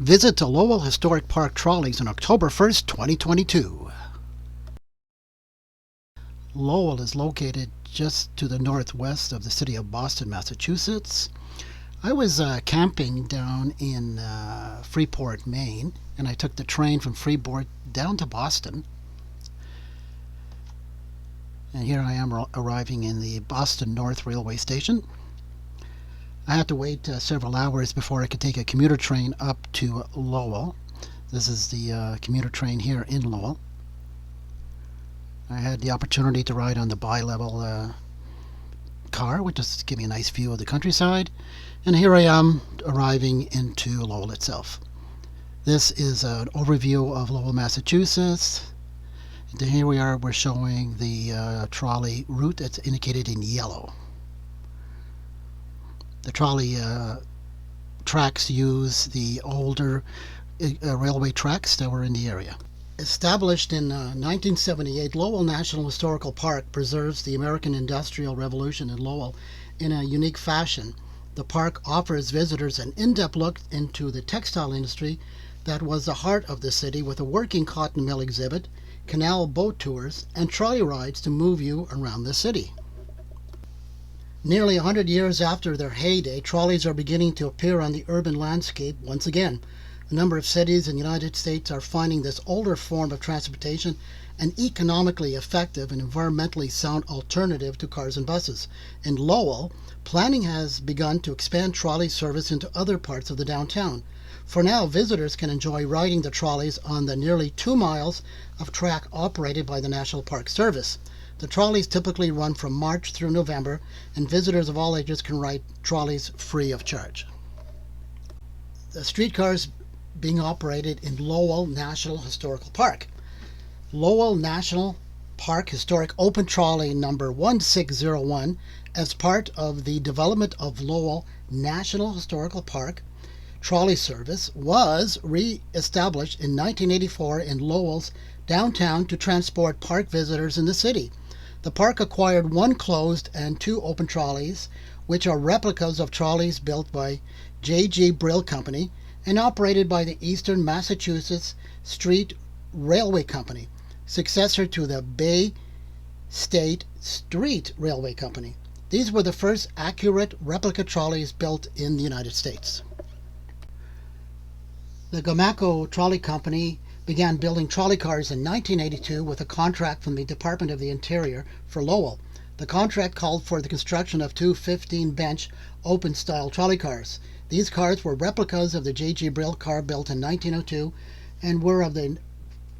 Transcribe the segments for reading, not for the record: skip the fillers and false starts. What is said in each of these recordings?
Visit the Lowell Historic Park Trolleys on October 1st, 2022. Lowell is located just to the northwest of the city of Boston, Massachusetts. I was camping down in Freeport, Maine, and I took the train from Freeport down to Boston. And here I am arriving in the Boston North Railway Station. I had to wait several hours before I could take a commuter train up to Lowell. This is the commuter train here in Lowell. I had the opportunity to ride on the bi-level car, which just gave me a nice view of the countryside. And here I am arriving into Lowell itself. This is an overview of Lowell, Massachusetts. Here we are, we're showing the trolley route that's indicated in yellow. The trolley tracks use the older railway tracks that were in the area. Established in 1978, Lowell National Historical Park preserves the American Industrial Revolution in Lowell in a unique fashion. The park offers visitors an in-depth look into the textile industry that was the heart of the city, with a working cotton mill exhibit, canal boat tours, and trolley rides to move you around the city. Nearly 100 years after their heyday, trolleys are beginning to appear on the urban landscape once again. A number of cities in the United States are finding this older form of transportation an economically effective and environmentally sound alternative to cars and buses. In Lowell, planning has begun to expand trolley service into other parts of the downtown. For now, visitors can enjoy riding the trolleys on the nearly 2 miles of track operated by the National Park Service. The trolleys typically run from March through November, and visitors of all ages can ride trolleys free of charge. The streetcars being operated in Lowell National Historical Park. Lowell National Park Historic Open Trolley number 1601, as part of the development of Lowell National Historical Park, trolley service was re-established in 1984 in Lowell's downtown to transport park visitors in the city. The park acquired 1 closed and 2 open trolleys, which are replicas of trolleys built by J.G. Brill Company and operated by the Eastern Massachusetts Street Railway Company, successor to the Bay State Street Railway Company. These were the first accurate replica trolleys built in the United States. The Gomaco Trolley Company began building trolley cars in 1982 with a contract from the Department of the Interior for Lowell. The contract called for the construction of 2 15-bench open-style trolley cars. These cars were replicas of the J.G. Brill car built in 1902 and were of the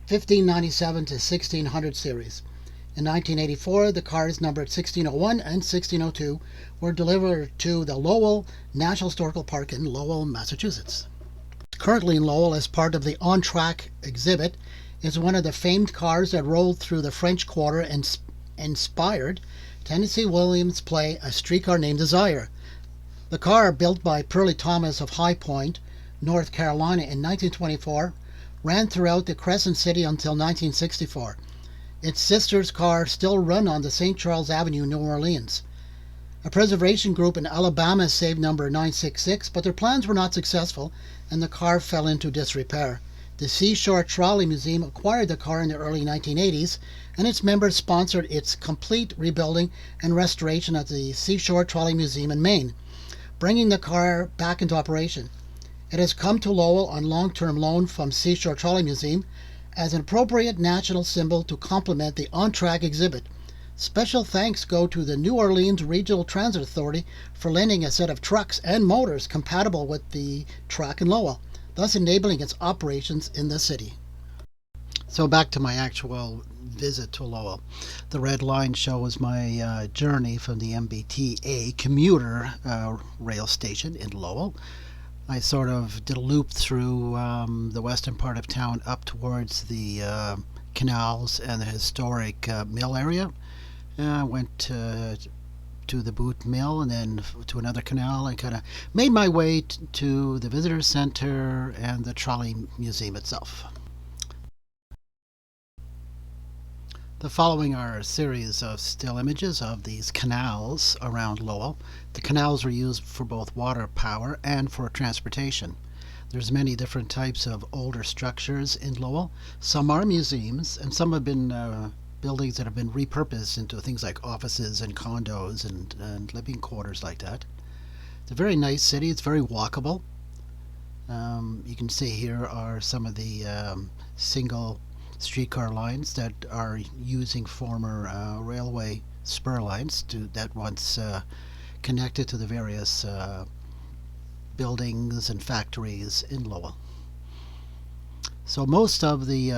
1597 to 1600 series. In 1984, the cars numbered 1601 and 1602 were delivered to the Lowell National Historical Park in Lowell, Massachusetts. Currently in Lowell, as part of the on-track exhibit, is one of the famed cars that rolled through the French Quarter and inspired Tennessee Williams' play A Streetcar Named Desire. The car, built by Pearlie Thomas of High Point, North Carolina in 1924, ran throughout the Crescent City until 1964. Its sister's cars still run on the St. Charles Avenue, New Orleans. A preservation group in Alabama saved number 966, but their plans were not successful, and the car fell into disrepair. The Seashore Trolley Museum acquired the car in the early 1980s, and its members sponsored its complete rebuilding and restoration at the Seashore Trolley Museum in Maine, bringing the car back into operation. It has come to Lowell on long-term loan from Seashore Trolley Museum as an appropriate national symbol to complement the on-track exhibit. Special thanks go to the New Orleans Regional Transit Authority for lending a set of trucks and motors compatible with the track in Lowell, thus enabling its operations in the city. So back to my actual visit to Lowell. The red line shows my journey from the MBTA commuter rail station in Lowell. I sort of did a loop through the western part of town up towards the canals and the historic mill area. I went to the boot mill and then to another canal and kind of made my way to the visitor center and the trolley museum itself. The following are a series of still images of these canals around Lowell. The canals were used for both water power and for transportation. There's many different types of older structures in Lowell. Some are museums, and some have been buildings that have been repurposed into things like offices and condos and living quarters like that. It's a very nice city. It's very walkable. You can see here are some of the single streetcar lines that are using former railway spur lines that once connected to the various buildings and factories in Lowell. So most of the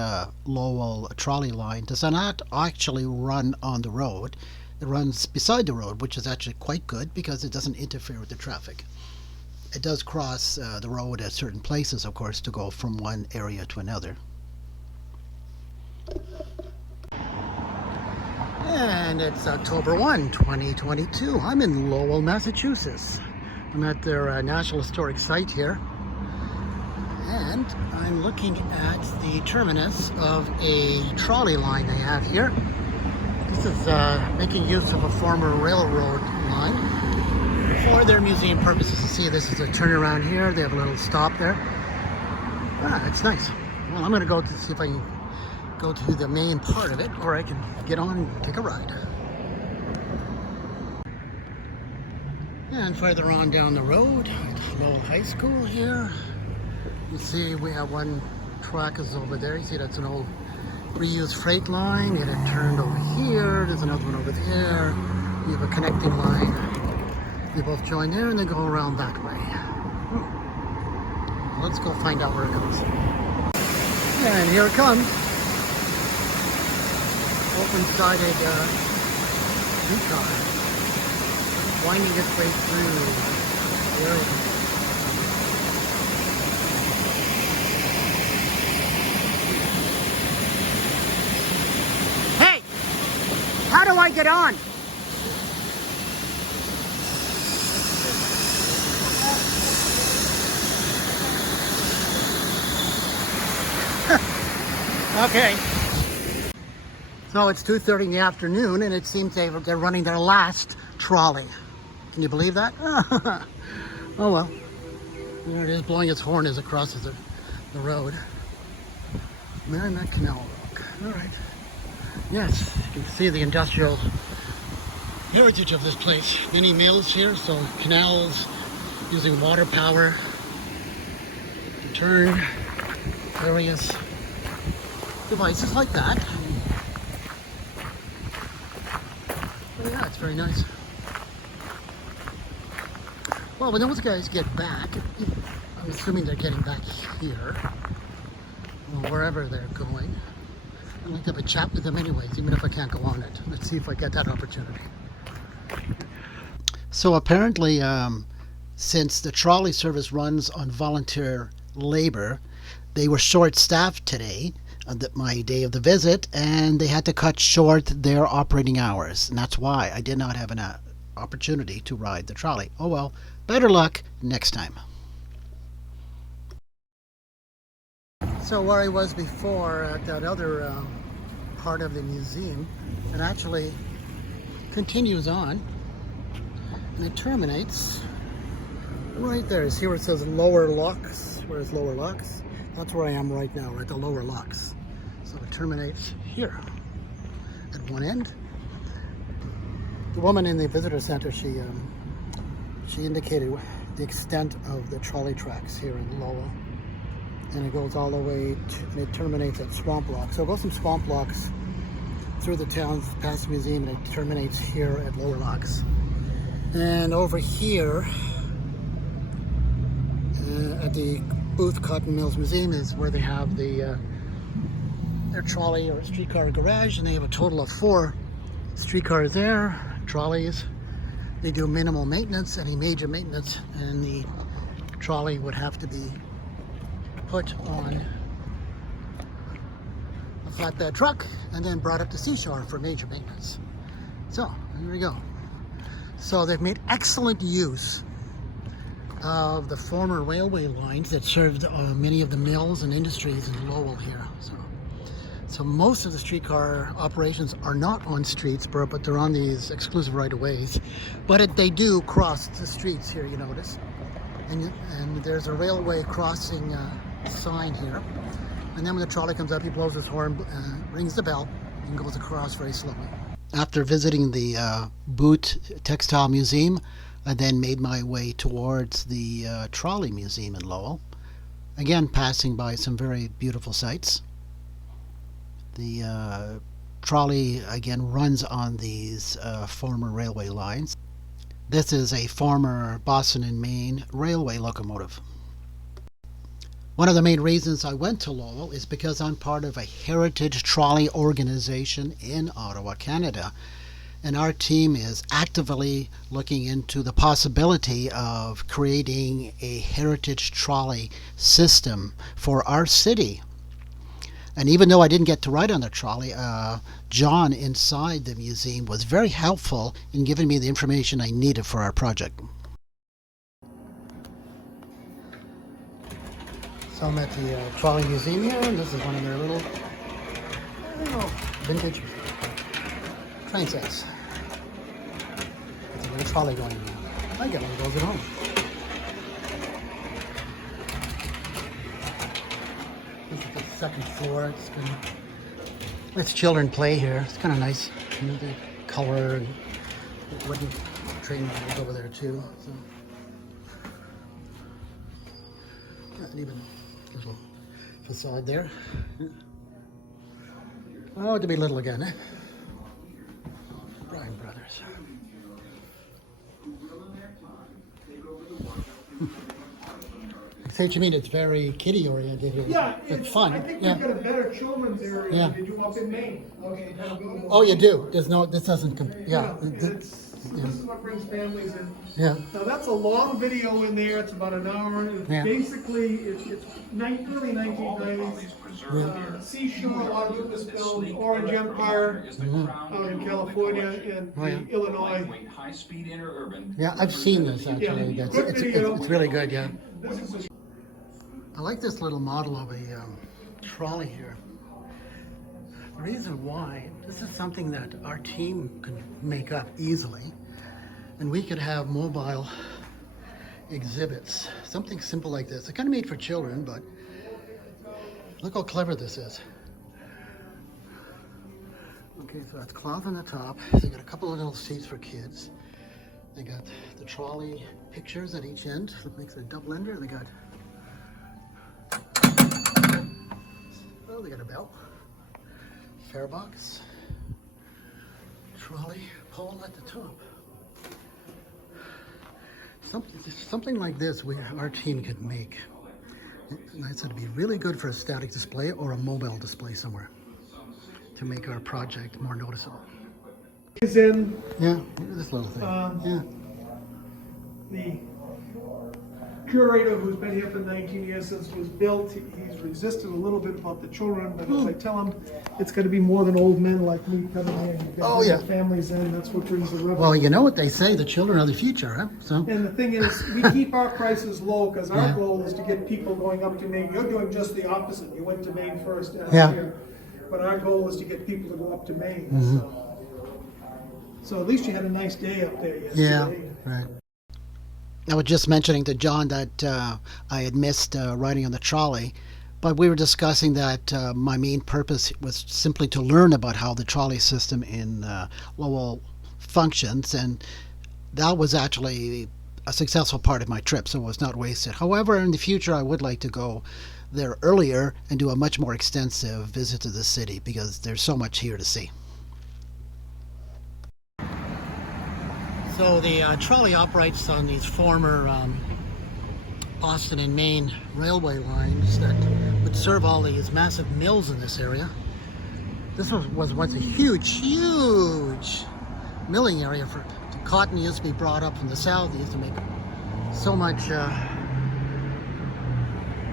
Lowell trolley line does not actually run on the road. It runs beside the road, which is actually quite good because it doesn't interfere with the traffic. It does cross the road at certain places, of course, to go from one area to another. And it's October 1, 2022. I'm in Lowell, Massachusetts. I'm at their National Historic Site here. And I'm looking at the terminus of a trolley line they have here. This is making use of a former railroad line for their museum purposes. You see, this is a turnaround here. They have a little stop there. It's nice. Well, I'm going to go to see if I can go to the main part of it, or I can get on and take a ride. And further on down the road, Lowell High School here. You see we have one track is over there. You see that's an old reused freight line. It had turned over here. There's another one over there. You have a connecting line. They both join there and then go around that way. Let's go find out where it goes. And here it comes. Open-sided streetcar. Winding its way through the area. Hey! How do I get on? Okay. So it's 2:30 in the afternoon and it seems they're running their last trolley. Can you believe that? Oh well. There it is, blowing its horn as it crosses the road. Merrimack Canal Rock. Alright. Yes, you can see the industrial heritage of this place. Many mills here, so canals using water power to turn various devices like that. But yeah, it's very nice. Well, when those guys get back, I'm assuming they're getting back here, or wherever they're going. I'd like to have a chat with them anyways, even if I can't go on it. Let's see if I get that opportunity. So apparently, since the trolley service runs on volunteer labor, they were short-staffed today, on my day of the visit, and they had to cut short their operating hours. And that's why I did not have an opportunity to ride the trolley. Oh well, better luck next time. So where I was before at that other part of the museum, it actually continues on and it terminates right there. See where it says Lower Locks? Where's Lower Locks? That's where I am right now, at the Lower Locks. So it terminates here at one end. The woman in the visitor center, she indicated the extent of the trolley tracks here in Lowell. And it goes all the way to, it terminates at Swamp Lock. So it goes from Swamp Locks through the town, past the museum, and it terminates here at Lower Locks. And over here, at the Booth Cotton Mills Museum is where they have their trolley or streetcar garage, and they have a total of 4 streetcars there, trolleys. They do minimal maintenance. Any major maintenance, and the trolley would have to be put on a flatbed truck and then brought up to Seashore for major maintenance. So there we go. So they've made excellent use of the former railway lines that served many of the mills and industries in Lowell here. So most of the streetcar operations are not on streets, but they're on these exclusive right-of-ways. But they do cross the streets here, you notice. and there's a railway crossing sign here. And then when the trolley comes up, he blows his horn, rings the bell, and goes across very slowly. After visiting the Boot Textile Museum, I then made my way towards the Trolley Museum in Lowell. Again, passing by some very beautiful sights. The trolley again runs on these former railway lines. This is a former Boston and Maine railway locomotive. One of the main reasons I went to Lowell is because I'm part of a heritage trolley organization in Ottawa, Canada. And our team is actively looking into the possibility of creating a heritage trolley system for our city. And even though I didn't get to ride on the trolley, John inside the museum was very helpful in giving me the information I needed for our project. So I'm at the Trolley Museum here, and this is one of their little vintage train sets. It's a little trolley going on. I get one of those at home. This is the second floor. It's children play here. It's kind of nice. You know, the color and the wooden train models over there too. So, yeah, and even little facade there. Oh, to be little again, eh? Bryan Brothers. I say what you mean, it's very kiddie oriented here. Yeah, it's fun. I think yeah. we've got a better children's area than we do up in Maine. Okay, Oh, you do? There's no, this doesn't, yeah. This is what brings families in. Yeah. Now that's a long video in there. It's about an hour. It's Yeah. Basically, it's early 1990s. Seashore, a lot of this film, Orange Empire, out in California and Illinois. Yeah, I've seen this actually. Yeah. It's really good, yeah. This is I like this little model of a trolley here. The reason why, this is something that our team could make up easily, and we could have mobile exhibits. Something simple like this. It's kind of made for children, but look how clever this is. Okay, so that's cloth on the top. They got a couple of little seats for kids. They got the trolley pictures at each end. It makes a double ender. They got they got a bell, fare box, trolley pole at the top. Something like this our team could make. And I said it'd be really good for a static display or a mobile display somewhere to make our project more noticeable. is in Yeah, look at this little thing. Yeah. the curator who's been here for 19 years since it was built. He's resisted a little bit about the children, but as I tell him, it's going to be more than old men like me coming here. You've got Oh, yeah. families in. That's what brings the revenue. Well, you know what they say, the children are the future, huh? So, And the thing is, we keep our prices low because our Yeah. goal is to get people going up to Maine. You're doing just the opposite. You went to Maine first down Yeah. here. But our goal is to get people to go up to Maine. Mm-hmm. So at least you had a nice day up there yesterday. yeah, right. I was just mentioning to John that I had missed riding on the trolley, but we were discussing that my main purpose was simply to learn about how the trolley system in Lowell functions, and that was actually a successful part of my trip, so it was not wasted. However, in the future, I would like to go there earlier and do a much more extensive visit to the city because there's so much here to see. So the trolley operates on these former Boston and Maine railway lines that would serve all these massive mills in this area. This was once a huge milling area for cotton. Used to be brought up from the south. They used to make so much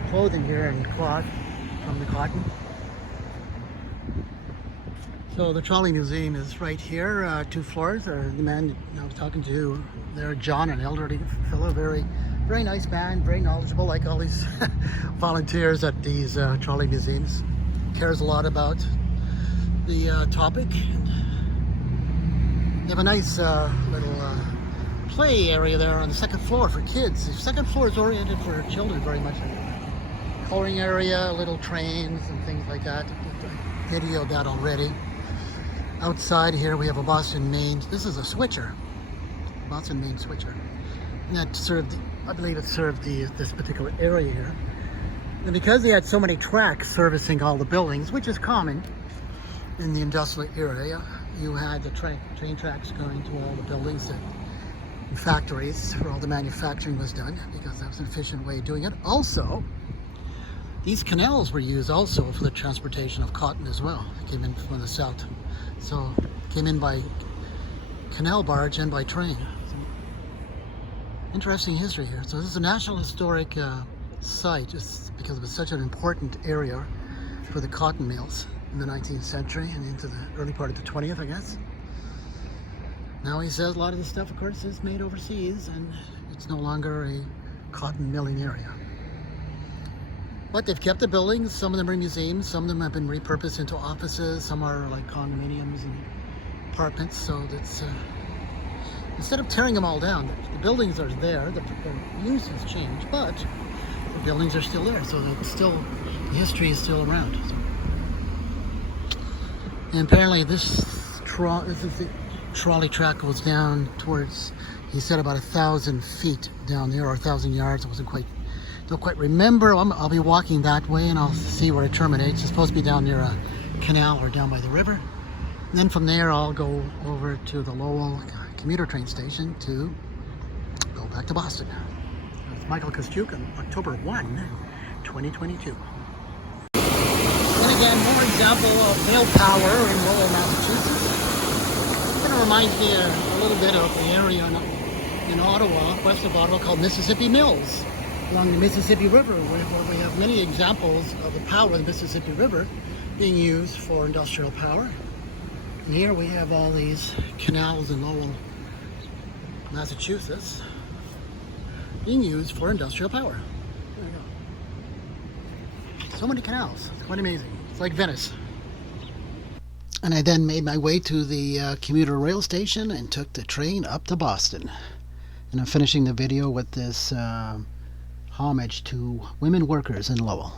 clothing here and cloth from the cotton. So the Trolley Museum is right here, 2 floors. The man I was talking to there, John, an elderly fellow, very nice man, very knowledgeable, like all these volunteers at these trolley museums. Cares a lot about the topic. And they have a nice little play area there on the second floor for kids. The second floor is oriented for children very much. Coloring area, little trains and things like that. I videoed that already. Outside here we have a Boston Main. This is a switcher. Boston Main switcher. And that served, I believe it served this particular area here. And because they had so many tracks servicing all the buildings, which is common in the industrial area, you had the train tracks going to all the buildings and factories where all the manufacturing was done, because that was an efficient way of doing it. Also, these canals were used also for the transportation of cotton as well. It came in from the south. So it came in by canal barge and by train. So, interesting history here. So this is a National Historic site, just because it was such an important area for the cotton mills in the 19th century and into the early part of the 20th, I guess. Now he says a lot of this stuff, of course, is made overseas and it's no longer a cotton milling area. But they've kept the buildings. Some of them are museums, some of them have been repurposed into offices, some are like condominiums and apartments. So that's instead of tearing them all down, the buildings are there, the use has changed, but the buildings are still there, so it's still, the history is still around. So. And apparently this is the trolley track goes down towards, he said about 1,000 feet down there, or 1,000 yards. I don't quite remember. I'll be walking that way and I'll see where it terminates. It's supposed to be down near a canal or down by the river. And then from there I'll go over to the Lowell commuter train station to go back to Boston. It's Michael Kostyuk on October 1, 2022. And again, more example of rail power in Lowell, Massachusetts. It kind of reminds me a little bit of the area in Ottawa, west of Ottawa, called Mississippi Mills, along the Mississippi River, where we have many examples of the power of the Mississippi River being used for industrial power. And here we have all these canals in Lowell, Massachusetts, being used for industrial power. There you go. So many canals. It's quite amazing. It's like Venice. And I then made my way to the commuter rail station and took the train up to Boston. And I'm finishing the video with this homage to women workers in Lowell.